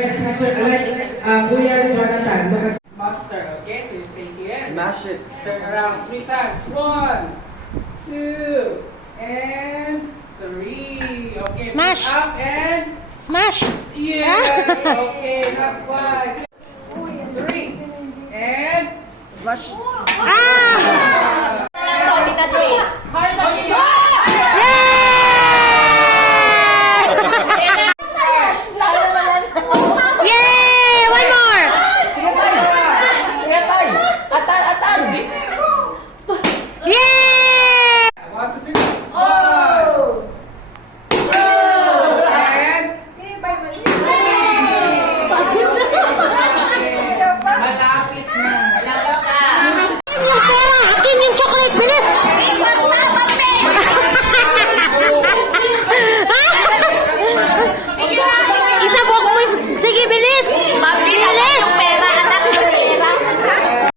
Kuya Jonathan, master, okay? So you stay here. Smash it. Turn around 3 times. 1, 2, and 3. Okay. Smash. Push up and Smash! yes. Okay, not quite. 3 and Smash. Ah! harder.